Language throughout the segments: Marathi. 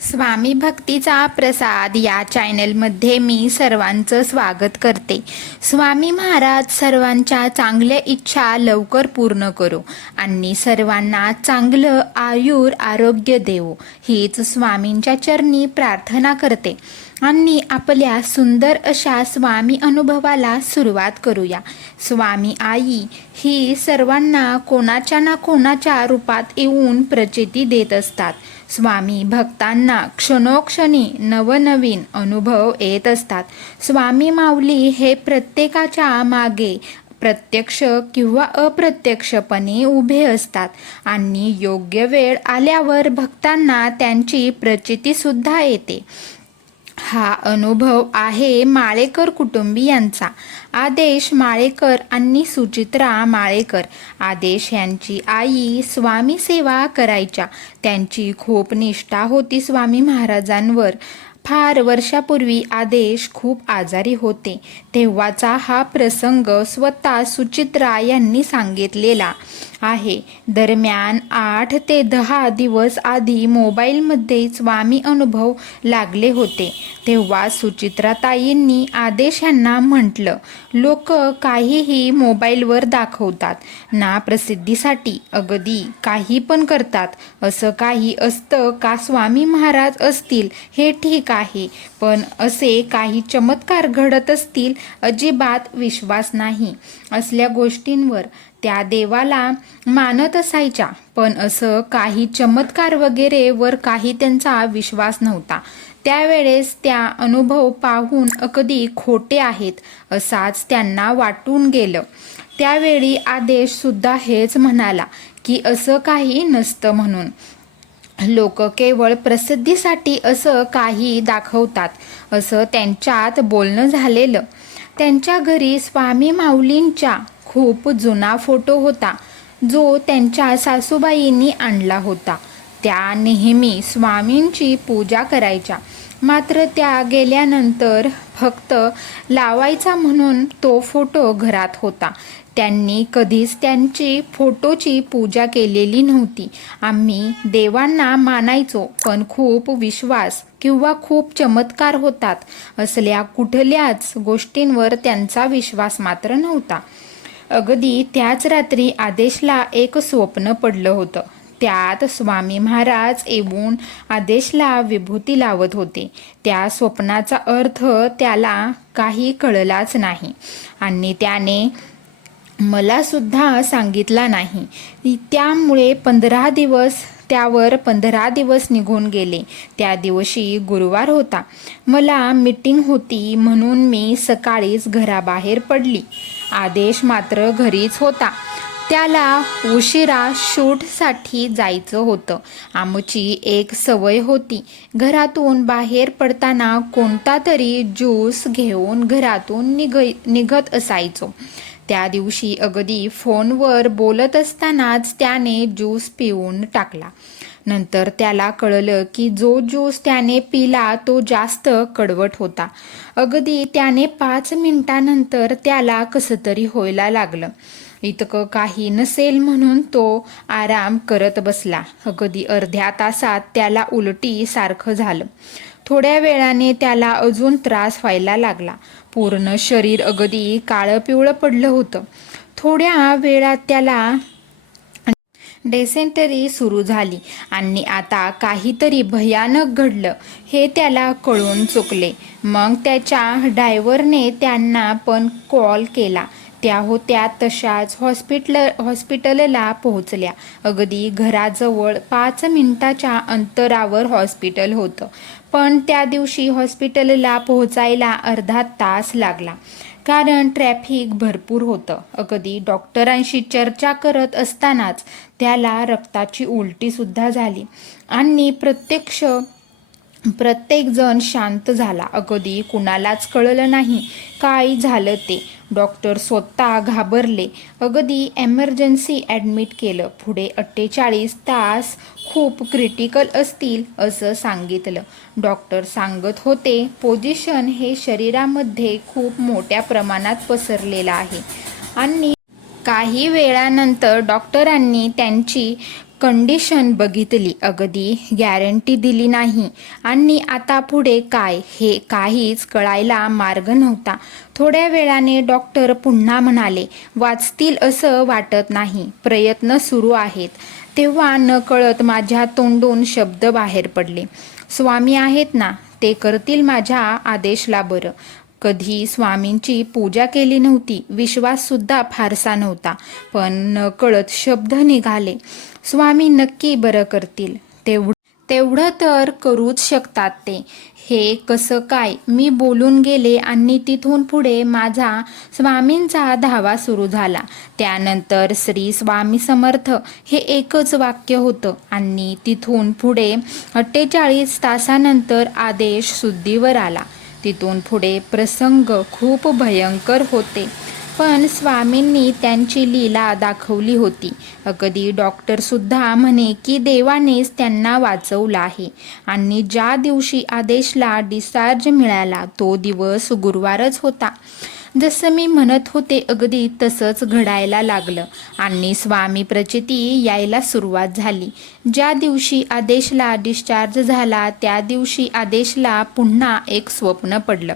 स्वामी भक्तीचा प्रसाद या चॅनलमध्ये मी सर्वांचं स्वागत करते. स्वामी महाराज सर्वांच्या चांगल्या इच्छा लवकर पूर्ण करो आणि सर्वांना चांगलं आयुर आरोग्य देवो. हीच स्वामींच्या चरणी प्रार्थना करते. आणि आपल्या सुंदर अशा स्वामी अनुभवाला सुरुवात करूया. स्वामी आई ही सर्वांना कोणाच्या ना कोणाच्या रूपात येऊन प्रचिती देत असतात. स्वामी भक्तांना क्षणोक्षणी नवनवीन अनुभव येत असतात. स्वामी माऊली हे प्रत्येकाच्या मागे प्रत्यक्ष किंवा अप्रत्यक्षपणे उभे असतात आणि योग्य वेळ आल्यावर भक्तांना त्यांची प्रचिती सुद्धा येते. हा अनुभव आहे माळेकर कुटुंबियांचा. आदेश माळेकर आणि सुचित्रा माळेकर. आदेश यांची आई स्वामी सेवा करायच्या. त्यांची खूप निष्ठा होती स्वामी महाराजांवर. फार वर्षापूर्वी आदेश खूप आजारी होते. तेव्हाचा हा प्रसंग स्वतः सुचित्रा यांनी सांगितलेला आहे. दरम्यान आठ ते दहा दिवस आधी मोबाईलमध्ये स्वामी अनुभव लागले होते. तेव्हा सुचित्राताईंनी आदेश यांना म्हटलं लोक काहीही मोबाईलवर दाखवतात. ना प्रसिद्धीसाठी अगदी काही पण करतात. असं काही असतं का स्वामी महाराज असतील हे ठीक आहे. पण असे काही चमत्कार घडत असतील अजिबात विश्वास नाही. असल्या गोष्टींवर त्या देवाला मानत असायच्या. पण असं काही चमत्कार वगैरे वर काही त्यांचा विश्वास नव्हता. त्यावेळेस त्या अनुभव पाहून अगदी खोटे आहेत असाच त्यांना वाटून गेलं. त्यावेळी आदेश सुद्धा हेच म्हणाला की असं काही नसतं म्हणून. लोक केवळ प्रसिद्धीसाठी असं काही दाखवतात असं त्यांच्यात बोलणं झालेलं. त्यांच्या घरी स्वामी माऊलींच्या खूप जुना फोटो होता जो त्यांच्या सासूबाईंनी आणला होता. त्या नेहमी स्वामींची पूजा करायच्या. मात्र त्या गेल्यानंतर फक्त लावायचा म्हणून तो फोटो घरात होता. त्यांनी कधीच त्यांची फोटोची पूजा केलेली नव्हती. आम्ही देवांना मानायचो पण खूप विश्वास किंवा खूप चमत्कार होतात असल्या कुठल्याच गोष्टींवर त्यांचा विश्वास मात्र नव्हता. अगदी त्याच रात्री आदेशला एक स्वप्न पडलं होतं. त्यात स्वामी महाराज येऊन आदेशला विभूती लावत होते. त्या स्वप्नाचा अर्थ त्याला काही कळलाच नाही आणि त्याने मला सुद्धा सांगितला नाही. त्यामुळे पंधरा दिवस त्यावर पंधरा दिवस निघून गेले. त्या दिवशी गुरुवार होता. मला मीटिंग होती म्हणून मी सकाळीच घराबाहेर पडली. आदेश मात्र घरीच होता. त्याला उशिरा शूटसाठी जायचं होतं. आमची एक सवय होती. घरातून बाहेर पडताना कोणता तरी ज्यूस घेऊन घरातून निघ निघत असायचो. त्या दिवशी अगदी फोनवर बोलत असतानाच त्याने ज्यूस पिऊन टाकला. नंतर त्याला कळलं की जो ज्यूस त्याने पिला तो जास्त कडवट होता. अगदी त्याने पाच मिनिटानंतर त्याला कसं तरी व्हायला लागलं. इतकं काही नसेल म्हणून तो आराम करत बसला. अगदी अर्ध्या तासात त्याला उलटी सारखं झालं. थोड्या वेळाने त्याला अजून त्रास व्हायला लागला. पूर्ण शरीर अगदी काळं पिवळं पडलं होतं. थोड्या वेळात त्याला डेसेंटरी सुरू झाली आणि आता काहीतरी भयानक घडलं हे त्याला कळून चुकले. मग त्याच्या डायव्हरने त्यांना पण कॉल केला. हो, त्या होत्या तशाच हॉस्पिटल हॉस्पिटलला पोहोचल्या. अगदी घराजवळ पाच मिनिटाच्या अंतरावर हॉस्पिटल होतं. पण त्या दिवशी हॉस्पिटलला पोहोचायला अर्धा तास लागला. कारण ट्रॅफिक भरपूर होतं. अगदी डॉक्टरांशी चर्चा करत असतानाच त्याला रक्ताची उलटीसुद्धा झाली. आणि प्रत्यक्ष प्रत्येक जण शांत झाला. अगदी कुणालाच कळलं नाही काय झालं ते. डॉक्टर स्वतः घाबरले. अगदी एमर्जन्सी ॲडमिट केलं. पुढे अठ्ठेचाळीस तास खूप क्रिटिकल असतील असं सांगितलं. डॉक्टर सांगत होते पोझिशन हे शरीरामध्ये खूप मोठ्या प्रमाणात पसरलेलं आहे. आणि काही वेळानंतर डॉक्टरांनी त्यांची कंडिशन बघितली. अगदी गॅरंटी दिली नाही. आणि आता पुढे काय? हे काहीच कळायला मार्ग नव्हता. थोड्या वेळाने डॉक्टर पुन्हा म्हणाले वाचतील असं वाटत नाही. प्रयत्न सुरू आहेत. तेव्हा नकळत माझ्या तोंडून शब्द बाहेर पडले. स्वामी आहेत ना? ते करतील माझ्या आदेशला बरं. कधी स्वामींची पूजा केली नव्हती विश्वास सुद्धा फारसा नव्हता. पण नकळत शब्द निघाले स्वामी नक्की बरं करतील. तेवढं तेवढं तर करूच शकतात ते. हे कसं काय? मी बोलून गेले आणि तिथून पुढे माझा स्वामींचा धावा सुरू झाला. त्यानंतर श्री स्वामी समर्थ हे एकच वाक्य होतं आणि तिथून पुढे अठ्ठेचाळीस तासानंतर आदेश शुद्धीवर आला. तिथून पुढे प्रसंग खूप भयंकर होते. पण स्वामींनी त्यांची लीला दाखवली होती. अगदी डॉक्टरसुद्धा म्हणे की देवानेच त्यांना वाचवलं आहे. आणि ज्या दिवशी आदेशला डिस्चार्ज मिळाला तो दिवस गुरुवारच होता. जसं मी म्हणत होते अगदी तसंच घडायला लागलं. आणि स्वामी प्रचिती यायला सुरुवात झाली. ज्या दिवशी आदेशला डिस्चार्ज झाला त्या दिवशी आदेशला पुन्हा एक स्वप्न पडलं.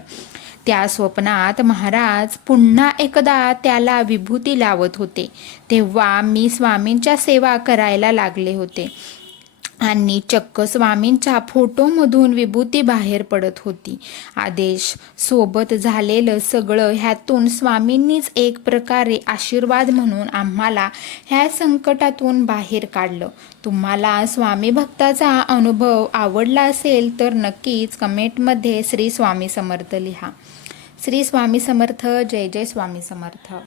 त्या स्वप्नात महाराज पुन्हा एकदा त्याला विभूती लावत होते. तेव्हा मी स्वामींच्या सेवा करायला लागले होते. आणि चक्क स्वामींच्या फोटोमधून विभूती बाहेर पडत होती. आदेश सोबत झालेलं सगळं ह्यातून स्वामींनीच एक प्रकारे आशीर्वाद म्हणून आम्हाला ह्या संकटातून बाहेर काढलं. तुम्हाला स्वामी भक्ताचा अनुभव आवडला असेल तर नक्कीच कमेंटमध्ये श्री स्वामी समर्थ लिहा. श्री स्वामी समर्थ जय जय स्वामी समर्थ.